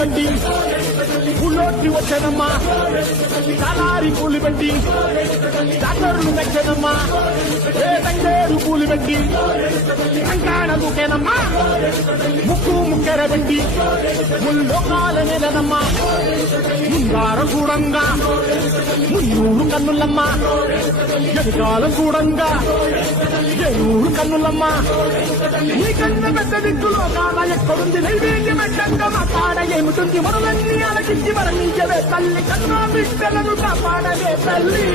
పెట్టి పుల్లోకి వచ్చానమ్మా చాలారి పూలు పెట్టి డాక్టర్లు మెచ్చనమ్మా తంగేరు పూలు పెట్టి కంకాణ దూకేనమ్మా ముక్కు ముక్కెర పెట్టి ముల్లోకాల నెలనమ్మా ముందార చూడంగా మున్నూరు కన్నులమ్మా ఎదుకాల చూడంగా ఏనూరు కన్నులమ్మా నీ కన్న పెద్ద దిక్కులో కాల ఎక్కడుంది నైవేద్యం అడ్డంగా మాట్లాడ ఏమిటుంది మనలన్నీ అలకించి మరణించవే తల్లి కన్నా బిడ్డలను కాపాడవే తల్లి